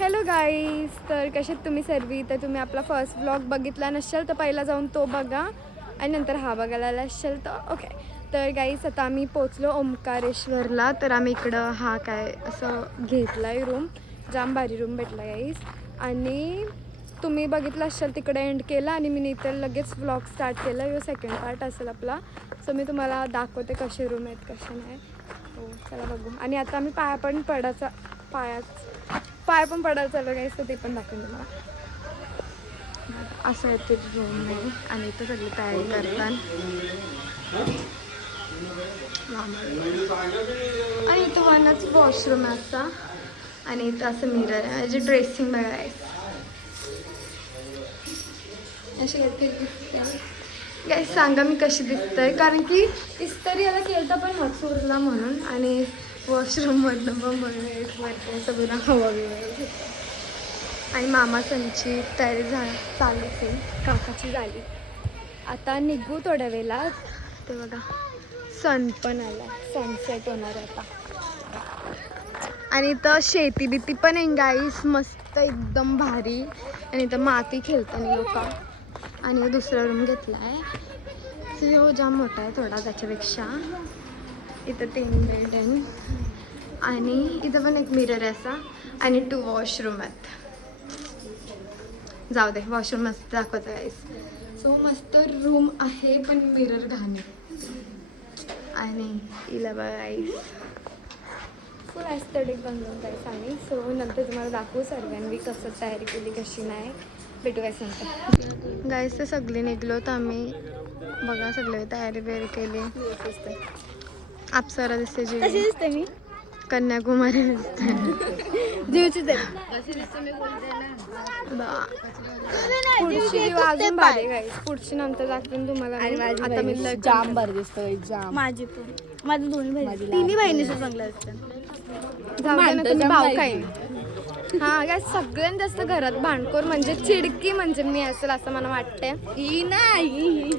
Hello guys, तर कशात तुम्ही सर्व. तर तुम्ही आपला फर्स्ट व्लॉग बघितला नसेल तर पहिला जाऊन तो बघा आणि नंतर हा बघायला आला असेल तर ओके. तर गाईज आता आम्ही पोचलो ओंकारेश्वरला. तर आम्ही इकडं हा काय असं घेतला आहे रूम, जाम भारी रूम भेटला गाईज. आणि तुम्ही बघितलं असेल तिकडे एंड केला आणि मी इतर लगेच व्लॉग स्टार्ट केला. यो सेकंड पार्ट असेल आपला. सो मी तुम्हाला दाखवते कसे रूम आहेत कसे नाही. हो चला बघू. आणि आता आम्ही पाय पण पडायला चालू गाईस, तर ते पण दाखवून तुम्हाला. असं आहे ते रूम आहे आणि इथं सगळी तयारी करतात. आणि इथं वनच वॉशरूम आहे असा. आणि इथं असं मिरर आहे, म्हणजे ड्रेसिंग बघा आहे अशी गाईस. सांगा मी कशी दिसतंय, कारण की इस्त्री याला केलं तर पण मसूरला म्हणून. आणि वॉशरूममधनं पण म्हणून सगळं हवा बिवा. आणि मामासंची तयारी चालूच आहे, काकाची झाली. आता निघू थोड्या वेळात. ते बघा सन पण आला, सनसेट होणार आहे आता. आणि इथं शेती बिती पण आहे गाईस, मस्त एकदम भारी. आणि इथं माती खेळताना लोक. आणि दुसरा रूम घेतला आहे, हो जाम मोठा आहे थोडा त्याच्यापेक्षा. इथं 10 बेड आहे आणि इथं पण एक मिरर आहे असा. आणि 2 वॉशरूम आहेत. जाऊ दे, वॉशरूम मस्त दाखवतो गाईस. सो मस्त रूम आहे पण मिरर घाणे. आणि इला बघा गाईस, फुल ॲस्थेटिक बनवून गाईस आम्ही. सो नंतर तुम्हाला दाखवू सर्वांनी कसं तयारी केली कशी नाही. भेटू काय सांगता गाईस. तर सगळे निघलोत आम्ही बघा, सगळे तयारी बियारी केली. अप्सरा दिसते, जी दिसते मी कन्याकुमारी दिसते जीवची ते पुढची जीव अजून भारी गाईस. पुढची नंतर दाखवेन तुम्हाला. आता मी जाम भारी दिसतोय जाम. माझी पण, माझ्या दोन्ही बहिणी, तिन्ही बहिणीचं चांगलं असतं. जाऊ दे ना, तुम्ही भाऊ काय. हा काय सगळ्यात जास्त घरात भांडखोर म्हणजे चिडकी म्हणजे मी असेल असं मला वाटतंय. ही नाही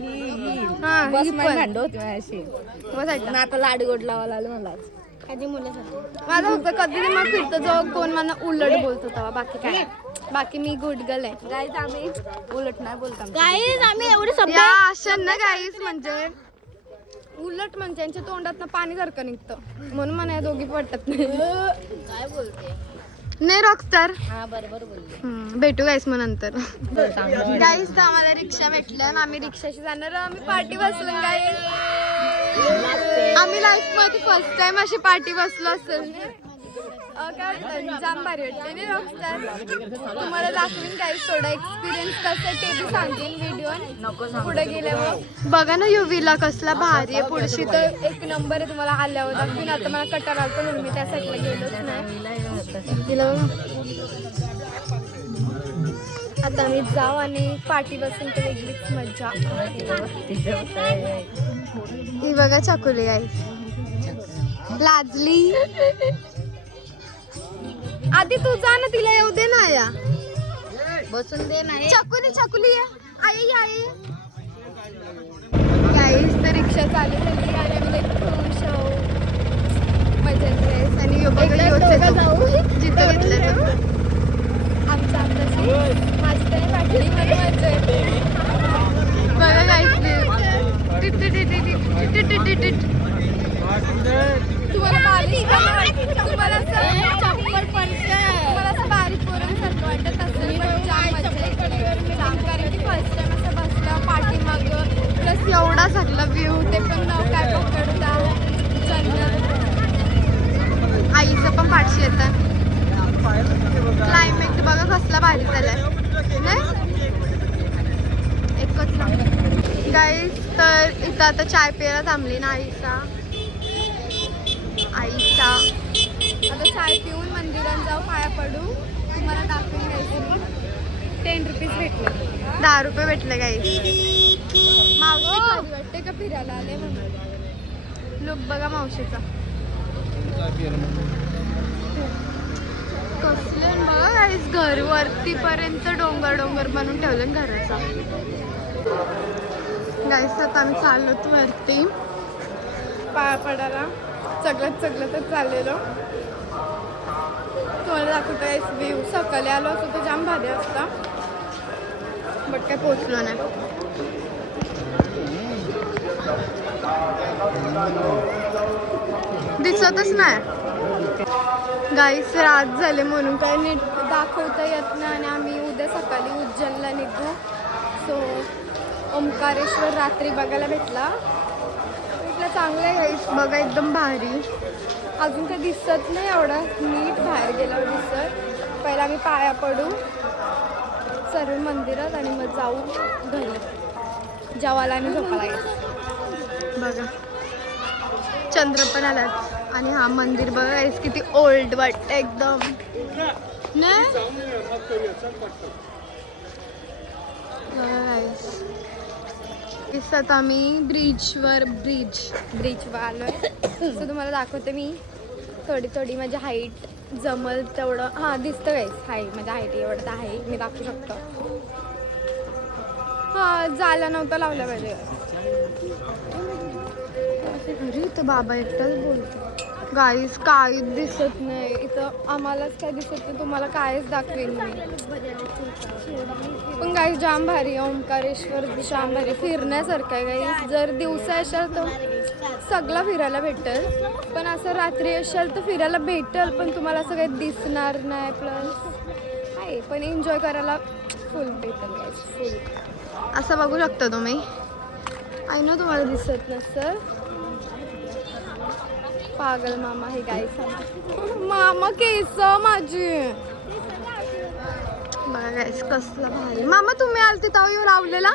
हा बस ही माझी पण. भांडण होती माझ्याशी. बस ऐका. आता लाड गोड लावायला आलं मला. कधी मुलासाठी माझा फक्त कधी मग फिरतो जो कोण मला उलट बोलतो तेव्हा. बाकी काय, बाकी मी गुड गर्ल आहे गाईज. आम्ही उलट नाही बोलता. गाईज आम्ही एवढे सभ्य या अशा ना गाईस, म्हणजे उलट म्हणजे यांच्या तोंडात पाणी सारखं निघतं म्हणून मला या दोघी पटत नाही. काय बोलते नाही रॉकस्टार. हा बरोबर बोलले. भेटू गाईस मग नंतर. गाईस तर आम्हाला रिक्षा भेटल्या आणि आम्ही रिक्षाशी जाणार. आम्ही पार्टी बसलो गाईस. आम्ही लाईफ मध्ये फर्स्ट टाइम अशी पार्टी बसलो असेल. काय वाटतं, जाम भारी वाटते नाही रॉकस्टार. तुम्हाला दाखवीन गाईस थोडा एक्सपिरियन्स कसं आहे ते बी सांगेन व्हिडिओ पुढे गेल्यावर. बघा ना युवीला कसला भारी आहे. पुढची तर एक नंबर आहे, तुम्हाला आल्यावर दाखवीन. आता मला कटार आलतो म्हणून मी त्या साईडला गेलोच नाही. तिला आता मी जाऊ आणि पार्टी बसून तर वेगळीच मजा. ही बघा चकुली गाईस, लाजली. आधी तू जा ना, तिला येऊ दे ना. या बसून दे नाही. चकुली चकुली आई आई गाईस. तर रिक्षा चालू झाली आणि आम्ही खुश आहोत, मजा येते. आणि जिथं घेतलं तर आमच्या माझी तरी वाटली मला मजा येते. बघा गाईस, तुम्हाला बारीक तुम्हाला असं बारीक पोरांसारखं वाटत असेल पण जाम मजा येते. जाम, कारण की फर्स्ट टाइम असं बसलं पाठीमागं, प्लस एवढा सगळा व्ह्यू, ते पण काय पकडता जंगल. आईचं पण पाठशी येतं. क्लायमेट बघा कसला भारी झालाय नाही एकच गाईस. तर इथं आता चाय प्यायला थांबली ना आईचा. आता चाय पिऊन मंदिरात जाऊ, पाया पडू. तुम्हाला दाखवून घ्यायचं. 10 रुपीज भेटले, 10 रुपये भेटले गाईस. मावशी भारी वाटते का फिरायला आले म्हणून. लुक बघा मावशीचा कसले बघा गाईस. घर वरती पर्यंत डोंगर डोंगर बनवून ठेवलं घराचा. गाईस आता आम्ही चाललो वरती पाया पडायला. सगळ्यात तर चाललेलो. तुम्हाला दाखवतो आहे व्ह्यू. सकाळी आलो असतो तर जाम भारी असता, बट काय पोचलो नाही. दिसतच नाही गाईस. रात झाले म्हणून काय नीट दाखवता येत नाही आणि आम्ही उद्या सकाळी उज्जैनला निघू. सो ओंकारेश्वर रात्री बघायला भेटला. चांगलं आहे गाईस, बघा एकदम भारी. अजून काही दिसत नाही एवढा नीट, बाहेर गेल्यावर दिसत. पहिला आम्ही पाया पडू सर्व मंदिरात आणि मग जाऊ घरी जेवायला आणि झोपायला यायचं. बघा चंद्र पण आलात आणि हा मंदिर बघा गाईस किती ओल्ड वाटतं एकदम नाही. दिसत आम्ही ब्रिजवर आलोय. सो तुम्हाला दाखवते मी थोडी माझी हाईट जमल तेवढं. हां दिसतं गाईस हाईट, माझ्या हाईट एवढं आहे, मी दाखवू शकतो. हां जायला नव्हतं लावलं पाहिजे. घरी इथं बाबा एकटाच बोलतो. गाईस काहीच दिसत नाही इथं, आम्हालाच काय दिसत नाही, तुम्हाला कायच दाखवेन मी. पण गाईस जाम भारी ओंकारेश्वर, जाम भारी फिरण्यासारखं आहे गाईस. जर दिवसा असाल तर सगळं फिरायला भेटेल, पण असं रात्री असाल तर फिरायला भेटेल पण तुम्हाला असं काही दिसणार नाही. प्लस आहे पण एन्जॉय करायला फुल भेटेल गाईस, फुल. असं बघू शकता तुम्ही. आय नो तुम्हाला दिसत नसेल. पागल मामा हे गाईस, मामा केस माझी बघा गाईस कसलं भारी. मामा तुम्ही आलते तेव्हा येऊ लावलेला.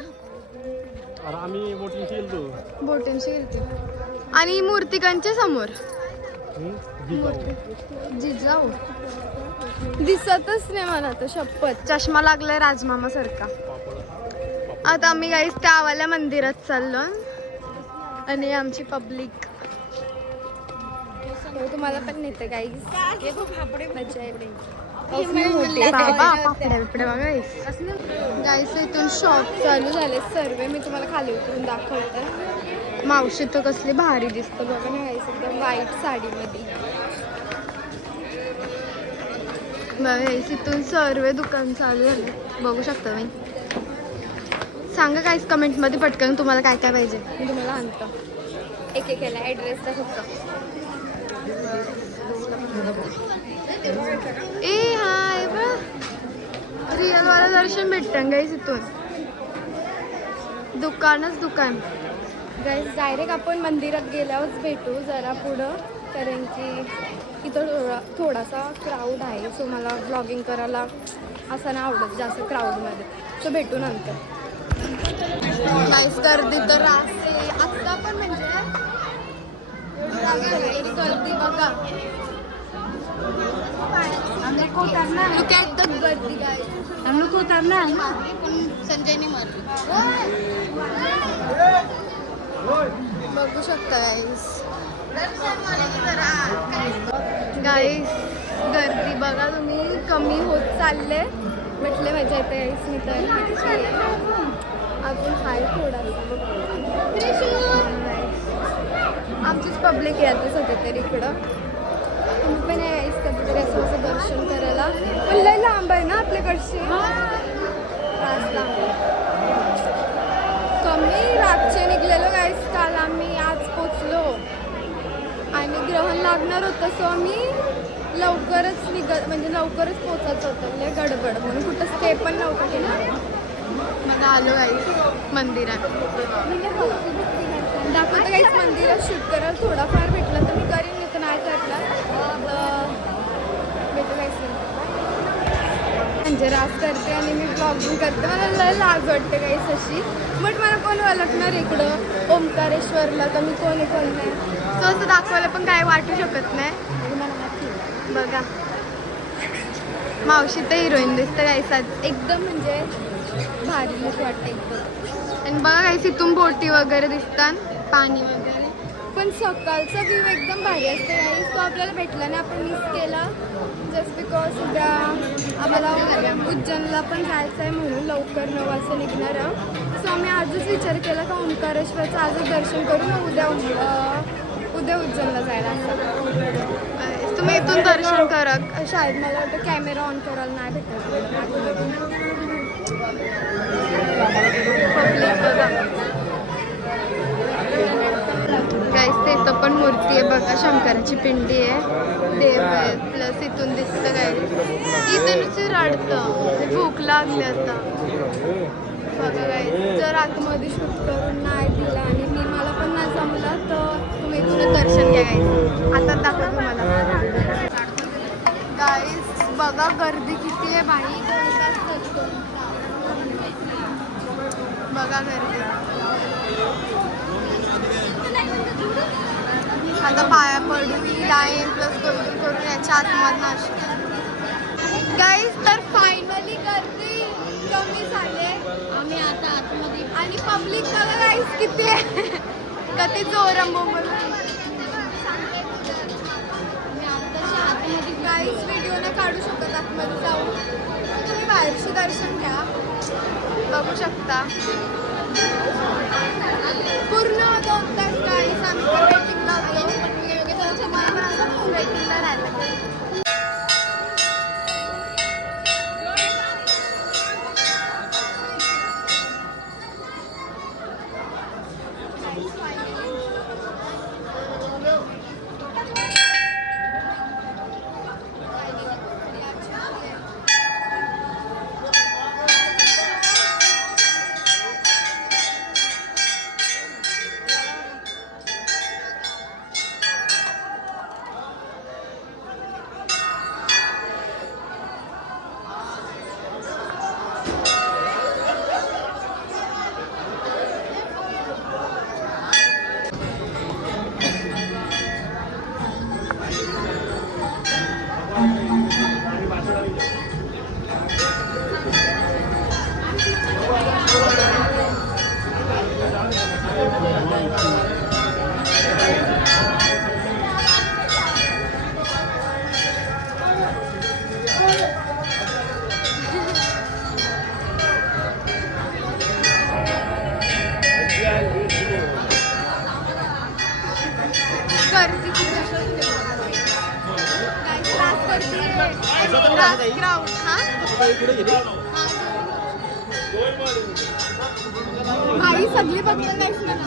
आम्ही बोटिंगची गेलती आणि मूर्तिकांच्या समोर जिजाऊ दिसतच नाही मला तर शपथ. चष्मा लागलाय राजमामा सारखा. आता आम्ही गाईस त्या आवाल्या मंदिरात चाललो आणि आमची पब्लिक तुम्हाला पण नेते गाईस. मजा येते. गाईस इथून शॉप चालू झाले सर्व, मी तुम्हाला खाली उतरून दाखवते. मावशी तर कसली भारी दिसतं बघा ना गाईस, एकदम व्हाईट साडीमध्ये. बघा गाईस इथून सर्व दुकान चालू झाले, बघू शकता मी. सांगा गाईस कमेंटमध्ये पटकन तुम्हाला काय काय पाहिजे, मी तुम्हाला आणतो. एक एक केला ॲड्रेसचा फक्त. ए हाय बा रिअल वाला दर्शन भेटतं गाईस इथून. दुकानच दुकान गाईस. डायरेक्ट आपण मंदिरात गेल्यावरच भेटू जरा पुढं, कारण की इथं थोडासा क्राऊड आहे. सो मला ब्लॉगिंग करायला असं नाही आवडत जास्त क्राऊडमध्ये. सो भेटू नंतर. गाईस गर्दी तर असते आत्ता पण, म्हणजे गर्दी बघा. Look at the गर्दी guys. हम लोग को उतरना है ना, संजय ने मारली. बघू शकता गाईस गर्दी बघा तुम्ही, कमी होत चालले. म्हटले मजा येते गाईस. मी तर अजून हाय थोडासा. आमचीच पब्लिक आहे आता सध्या तरी इकडं. तुम्ही पण यायच कधीतरी असं दर्शन करायला. पण लय लांब आहे ना आपल्याकडचे, कमी रातचे निघलेलो गाईस. काल आम्ही आज पोचलो आणि ग्रहण लागणार होतं. सो आम्ही लवकरच म्हणजे लवकरच पोचायचं होतं, म्हणजे गडबड म्हणून कुठं स्टे पण नव्हतं केलं. मग आलो गाईस मंदिरात. दाखवतं काहीच मंदिरात शूट करायला थोडाफार भेटलं तर मी करीन, नाही तर नाही भेटलं म्हणजे रास करते आणि मी ब्लॉगिंग करते. मला लय लाज वाटते काहीच अशी, बट मला कोण ओळखणार इकडं ओंकारेश्वरला, तर मी कोण नाही. सो असं दाखवायला पण काय वाटू शकत नाही. बघा मावशी तर हिरोईन दिसतं गाईसात एकदम, म्हणजे भारी लुक वाटतं एकदम. आणि बघा गाईस इथून बोटी वगैरे दिसतात, पाणी वगैरे. पण सकाळचा व्ह्यू एकदम भारी असते गाईस. तो आपल्याला भेटला नाही, आपण मिस केला जस्ट बिकॉज उद्या आम्हाला उज्जैनला पण जायचं आहे म्हणून लवकर 9 वाजता निघणार आहोत. सो आम्ही आजच विचार केला का ओंकारेश्वरचं आजच दर्शन करून उद्या उज्जैनला जायला असं. गाईस तुम्ही इथून दर्शन करा. शाळेत मला वाटतं कॅमेरा ऑन करायला नाही भेटत. गाईस इथं पण मूर्ती आहे बघा, शंकराची पिंडी आहे, देव आहे, प्लस इथून दिसतं काय इथं नुसतं रडतं, भूक लागली आता बघा गाईस. जर आतमध्ये शूट करून नाही दिला आणि मला पण नाही जमलं तर तुम्ही इथून दर्शन घ्या गाईस. आता दाखवा तुम्हाला गाईस. बघा गर्दी किती आहे बाई, बघा गर्दी. आता पाया पडून लाईन प्लस गोल्डन करून याच्या आतमधनं अशी गाईस. तर फायनली गर्दी कमी झाली. आम्ही आता आतमध्ये आणि पब्लिक बघा गाईस किती आहे, कधी जोरम बोंबल. आतमध्ये गाईस व्हिडिओ नाही काढू शकत आतमध्ये जाऊन, तुम्ही बाहेरशी दर्शन घ्या. बघू शकता पूर्ण 2 तास गाईस आम्ही वेटिंगला होतो. वेटिंगला राहिलं. गर्दी ग्राउंड हा आई सगळी बघतात गाईस. मला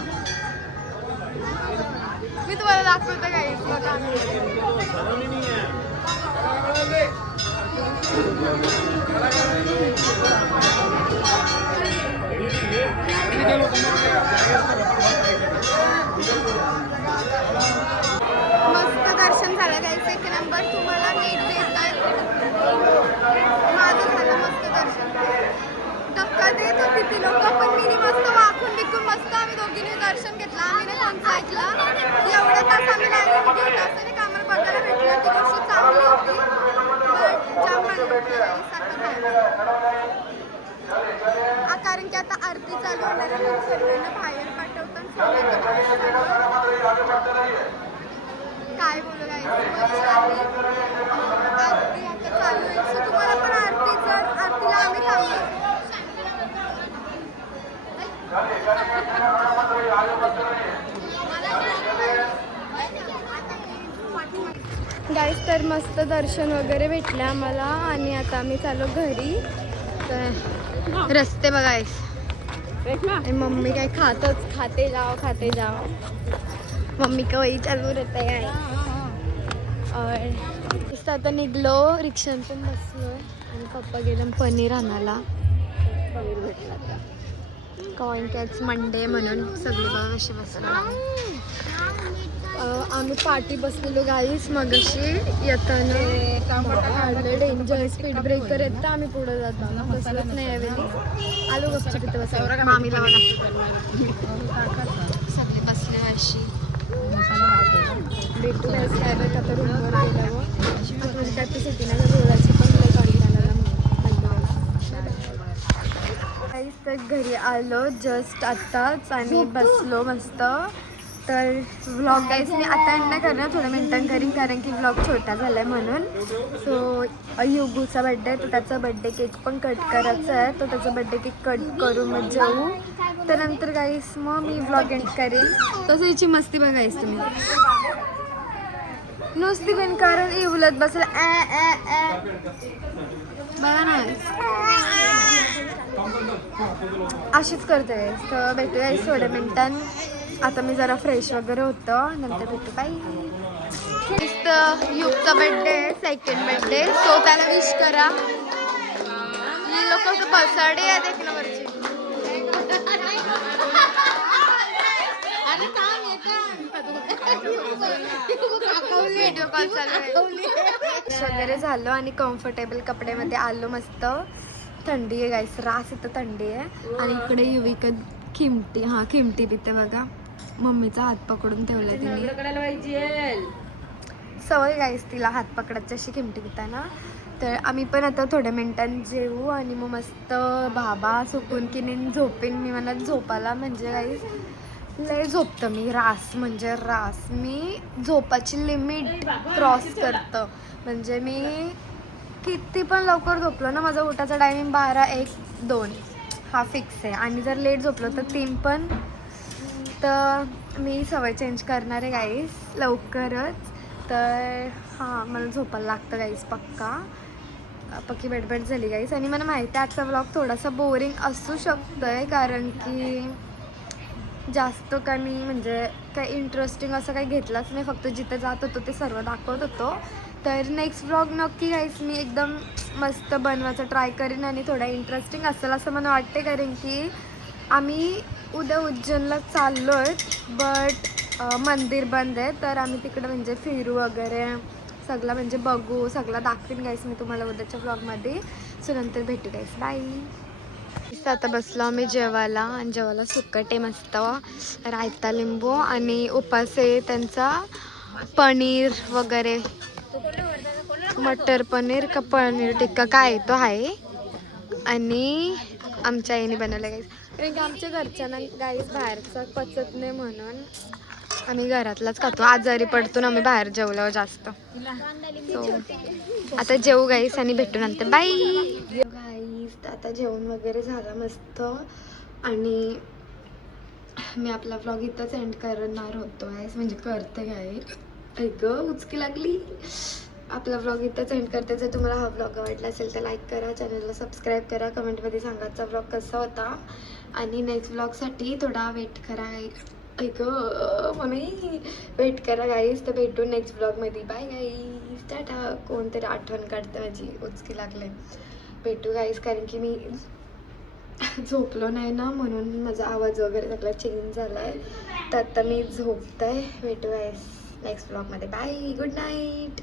मी तुम्हाला दाखवते गाईस बघा. मस्त दर्शन झालं गाईस, 1 नंबर. तुम्हाला नीट देत आहे. माझं झालं मस्त दर्शन. धक्का देत होती ती लोक, पण मी मस्त वाकून बिकून मस्त आम्ही दोघींनी दर्शन घेतलं. आम्ही नाही कोणचं ऐकलं. एवढं तास आम्ही लाईन होती, असं नाही आम्हाला बघायला भेटलं. ती गोष्ट चांगली होती, पण जाम मला कारण की आता आरती चालू होणार आहे, सर्वांना बाहेर पाठवतात. काय बोलू गाईस, आरती आता चालू आहे. सो तुम्हाला पण आरतीला आम्ही थांबलो. गाईस तर मस्त दर्शन वगैरे भेटलं आम्हाला आणि आता आम्ही चालू घरी. तर रस्ते बघायस आणि मम्मी काय खाते जाओ. मम्मी का वही चालू रहता है. और आता निघलो, रिक्षान पण बसलो आणि पप्पा गेलं पनीर आणायला. पनीर भेटला आता कॉइन कॅच मंडे म्हणून सगळे बघा कशी बसलो. आम्ही पाठी बसलेलो गाईस मगाशी येताना. डेंजर स्पीड ब्रेकर येत तर आम्ही पुढे जातो बसलंच नाही यावेळी. आलो गपची तिथे बसलो. मामीला बघा सगळे बसले अशी. भेटू आता रूमवर गेल्यावर म्हणजे कॅपॅसिटी नाही रोडाची पण तर घरी आलो जस्ट आत्ताच आणि बसलो मस्त. तर व्लॉग गाईस मी आता नाही करणार, थोड्या मिनिटां करीन कारण की व्लॉग छोटा झाला आहे म्हणून. सो युगूचा बड्डे आहे तर त्याचा बड्डे केक पण कट करायचा आहे, तर त्याचा बड्डे केक कट करून मग जाऊ. त्यानंतर गाईस मग मी व्लॉग एंड करेन. तसं याची मस्ती बघायस तुम्ही. नुसती बिनकारण इवलत बसला बघा ना अशीच करते guys. तर भेटूया थोड्या मिनिटां. आता मी जरा फ्रेश वगैरे होतो नंतर भेटू. बाय. युगचा बर्थडे सेकंड बर्थडे सो त्याला विश करा. ही लोक बसाडे आहेत एक नंबरची. व्हिडिओ कॉल चालू वगैरे झालं आणि कम्फर्टेबल कपड्यामध्ये आलो. मस्त थंडी आहे गाईस. रास इथं थंडी आहे. आणि इकडे युविका खिमटी खिमटी पिते बघा. मम्मीचा हात पकडून ठेवला तिने. सवय गाईस तिला हात पकडायची अशी खिमटी पिताना. तर आम्ही पण आता थोड्या मिनिटांनी जेवू आणि मग मस्त बाबा सुकून की नाही झोपेन मी. मला झोपायला म्हणजे गाईस लय झोपतं मी. रास म्हणजे रास. मी झोपाची लिमिट क्रॉस करतं. म्हणजे मी किती पण लवकर झोपलो ना माझा उठाचा टायमिंग 12, 1, 2 हा फिक्स आहे. आणि जर लेट झोपलो तर 3 पण. तर मी सवय चेंज करणार आहे गाईस लवकरच. तर हां मला झोपायला लागतं गाईस पक्की बेडबेड झाली गाईस. आणि मला माहिती आहे आजचा व्लॉग थोडासा बोरिंग असू शकतो आहे कारण की जास्त कमी म्हणजे काही इंटरेस्टिंग असं काही घेतलंच नाही. फक्त जिथे जात होतो ते सर्व दाखवत होतो. तर नेक्स्ट व्लॉग नक्की गाईस मी एकदम मस्त बनवायचा ट्राय करीन आणि थोडा इंटरेस्टिंग असेल असं मला वाटते. कारण की आम्ही उद्या उज्जैनला चाललो आहे बट मंदिर बंद आहे. तर आम्ही तिकडे म्हणजे फिरू वगैरे सगळं म्हणजे बघू सगळं दाखवीन गाईस मी तुम्हाला उद्याच्या व्लॉगमध्ये. सो नंतर भेटू गाईस. बाय. आता बसलो आम्ही जेवायला आणि जेवायला सुकटे मस्त रायता लिंबू आणि उपास आहे त्यांचा पनीर वगैरे मटर पनीर का पनीर टिक्का काय तो आहे. आणि आमच्या आईने बनवलं गाईस. कारण की आमच्या घरच्यांना गाईस बाहेरचा पचत नाही म्हणून आम्ही घरातलाच खातो. आजारी पडतो ना आम्ही बाहेर जेवल्यावर जास्त. सो आता जेवू गाईस आणि भेटू नंतर. बाय गाईस. आता जेवण वगैरे झालं मस्त आणि मी आपला व्लॉग इथंच एंड करणार होतो आहे म्हणजे करते काय उचकी लागली. आपला व्लॉग इथंच एंड करते. जर तुम्हाला हा व्लॉग आवडला असेल तर लाईक करा, चॅनलला सबस्क्राईब करा, कमेंटमध्ये सांगा आजचा व्लॉग कसा होता. आणि नेक्स्ट व्लॉगसाठी थोडा वेट करा. मम्मी वेट करा गाईस. तर भेटू नेक्स्ट व्लॉगमध्ये. बाय गाईस. टाटा. कोणतरी आठवण काढते माझी उचकी लागले. भेटू गाईस. कारण की मी झोपलो नाही ना म्हणून माझा आवाज वगैरे सगळा चेंज झाला आहे. तर आता मी झोपत आहे. भेटू गाईस नेक्स्ट व्लॉगमध्ये. बाय. Good night.